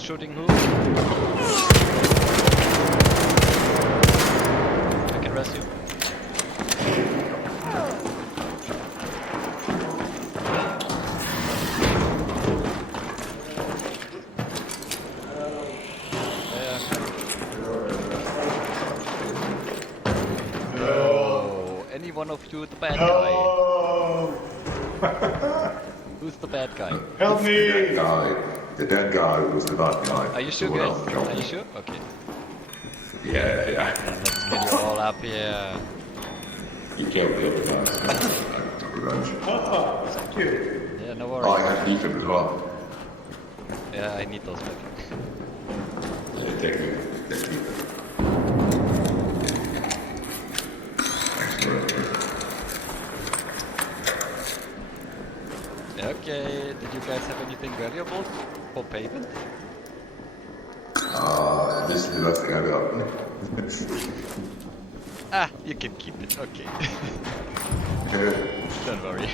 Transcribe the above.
Who's shooting who? I can rest you. No, any one of you the bad guy. Who's the bad guy? Help me! The dead guy was the bad guy. Are you sure, Someone guys? else killed Are you him. sure? Okay. Yeah. Let's get you all up here. He killed the other guy. So I took revenge. Oh, thank you. Yeah, no Oh, worries. I had Ethan as well. Yeah, I need those back. Yeah, take me. Take me. Thanks for it. Okay, did you guys have anything valuable for payment? This is the best thing I got. Ah, you can keep it, okay. Yeah. Don't worry.